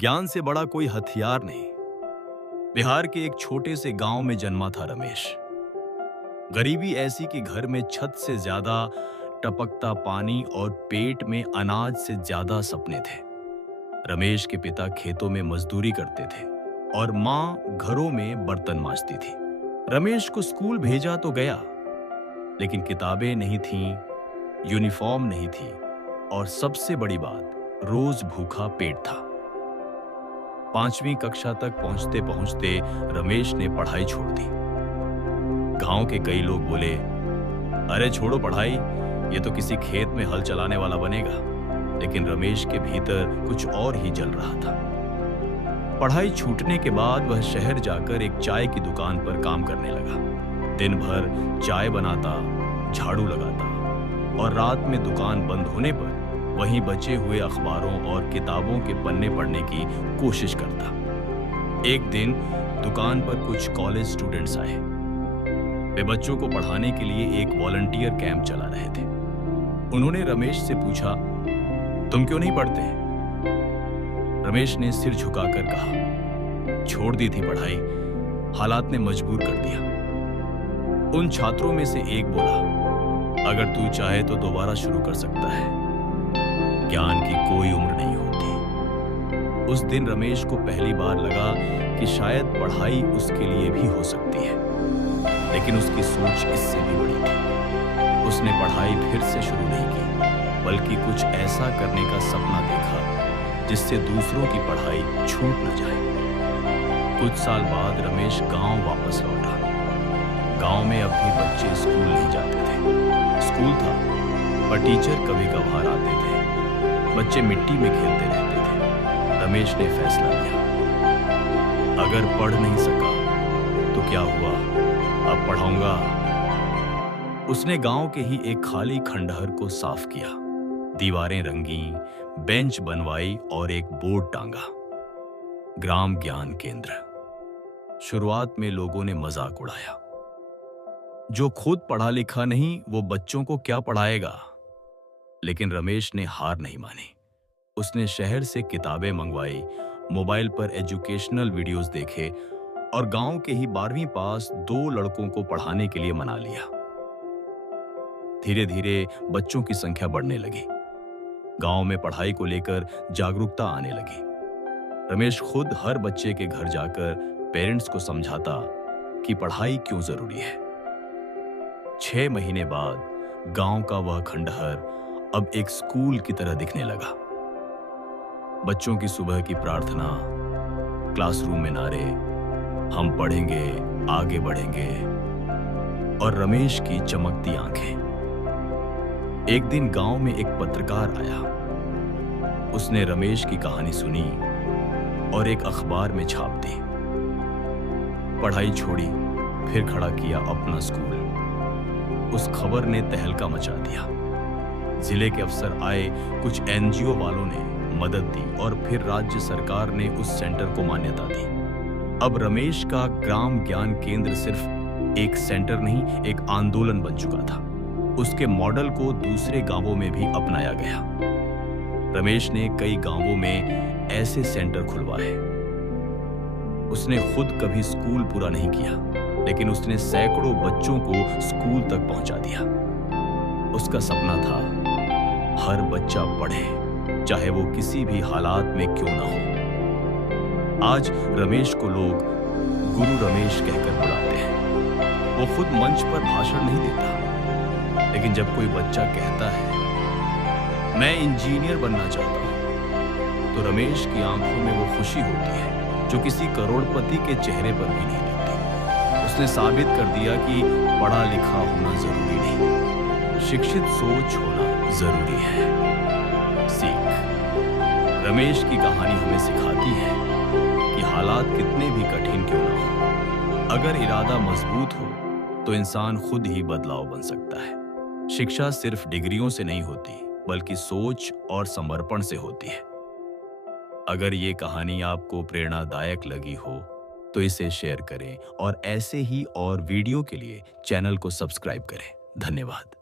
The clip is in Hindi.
ज्ञान से बड़ा कोई हथियार नहीं। बिहार के एक छोटे से गांव में जन्मा था रमेश। गरीबी ऐसी कि घर में छत से ज्यादा टपकता पानी और पेट में अनाज से ज्यादा सपने थे। रमेश के पिता खेतों में मजदूरी करते थे और माँ घरों में बर्तन मांजती थी। रमेश को स्कूल भेजा तो गया, लेकिन किताबें नहीं थीं, यूनिफॉर्म नहीं थी और सबसे बड़ी बात, रोज भूखा पेट था। 5वीं कक्षा तक पहुंचते पहुंचते रमेश ने पढ़ाई छोड़ दी। गांव के कई लोग बोले, अरे छोड़ो पढ़ाई, ये तो किसी खेत में हल चलाने वाला बनेगा। लेकिन रमेश के भीतर कुछ और ही जल रहा था। पढ़ाई छूटने के बाद वह शहर जाकर एक चाय की दुकान पर काम करने लगा। दिन भर चाय बनाता, झाड़ू लगाता और रात में दुकान बंद होने पर वहीं बचे हुए अखबारों और किताबों के पन्ने पढ़ने की कोशिश करता। एक दिन दुकान पर कुछ कॉलेज स्टूडेंट्स आए। वे बच्चों को पढ़ाने के लिए एक वॉलंटियर कैंप चला रहे थे। उन्होंने रमेश से पूछा, तुम क्यों नहीं पढ़ते? रमेश ने सिर झुकाकर कहा, छोड़ दी थी पढ़ाई, हालात ने मजबूर कर दिया। उन छात्रों में से एक बोला, अगर तू चाहे तो दोबारा शुरू कर सकता है, ज्ञान की कोई उम्र नहीं होती। उस दिन रमेश को पहली बार लगा कि शायद पढ़ाई उसके लिए भी हो सकती है, लेकिन उसकी सोच इससे भी बड़ी थी। उसने पढ़ाई फिर से शुरू नहीं की, बल्कि कुछ ऐसा करने का सपना देखा जिससे दूसरों की पढ़ाई छूट न जाए। कुछ साल बाद रमेश गांव वापस लौटा। गांव में अब भी बच्चे स्कूल नहीं जाते थे। स्कूल था, पर टीचर कभी कभार आते थे। बच्चे मिट्टी में खेलते रहते थे। रमेश ने फैसला लिया, अगर पढ़ नहीं सका तो क्या हुआ, अब पढ़ाऊंगा। उसने गांव के ही एक खाली खंडहर को साफ किया, दीवारें रंगी, बेंच बनवाई और एक बोर्ड टांगा, ग्राम ज्ञान केंद्र। शुरुआत में लोगों ने मजाक उड़ाया, जो खुद पढ़ा लिखा नहीं वो बच्चों को क्या पढ़ाएगा। लेकिन रमेश ने हार नहीं मानी। उसने शहर से किताबें मंगवाई, मोबाइल पर एजुकेशनल वीडियोस देखे और गांव के ही 12वीं पास 2 लड़कों को पढ़ाने के लिए मना लिया। धीरे धीरे बच्चों की संख्या बढ़ने लगी। गांव में पढ़ाई को लेकर जागरूकता आने लगी। रमेश खुद हर बच्चे के घर जाकर पेरेंट्स को समझाता कि पढ़ाई क्यों जरूरी है। 6 महीने बाद गांव का वह खंडहर अब एक स्कूल की तरह दिखने लगा। बच्चों की सुबह की प्रार्थना, क्लासरूम में नारे, हम पढ़ेंगे, आगे बढ़ेंगे, और रमेश की चमकती आंखें। एक दिन गांव में एक पत्रकार आया। उसने रमेश की कहानी सुनी और एक अखबार में छाप दी। पढ़ाई छोड़ी, फिर खड़ा किया अपना स्कूल। उस खबर ने तहलका मचा दिया। जिले के अफसर आए, कुछ एनजीओ वालों ने मदद दी और फिर राज्य सरकार ने उस सेंटर को मान्यता दी। अब रमेश का ग्राम ज्ञान केंद्र सिर्फ एक सेंटर नहीं, एक आंदोलन बन चुका था। उसके मॉडल को दूसरे गांवों में भी अपनाया गया। रमेश ने कई गांवों में ऐसे सेंटर खुलवाए। उसने खुद कभी स्कूल पूरा नहीं किया, लेकिन उसने सैकड़ों बच्चों को स्कूल तक पहुंचा दिया। उसका सपना था, हर बच्चा पढ़े, चाहे वो किसी भी हालात में क्यों ना हो। आज रमेश को लोग गुरु रमेश कहकर बुलाते हैं। वो खुद मंच पर भाषण नहीं देता, लेकिन जब कोई बच्चा कहता है मैं इंजीनियर बनना चाहता हूं, तो रमेश की आंखों में वो खुशी होती है जो किसी करोड़पति के चेहरे पर भी नहीं दिखती। उसने साबित कर दिया कि पढ़ा लिखा होना जरूरी नहीं, शिक्षित सोच होना जरूरी है। सीख। रमेश की कहानी हमें सिखाती है कि हालात कितने भी कठिन क्यों ना हो, अगर इरादा मजबूत हो तो इंसान खुद ही बदलाव बन सकता है। शिक्षा सिर्फ डिग्रियों से नहीं होती, बल्कि सोच और समर्पण से होती है। अगर ये कहानी आपको प्रेरणादायक लगी हो तो इसे शेयर करें और ऐसे ही और वीडियो के लिए चैनल को सब्सक्राइब करें। धन्यवाद।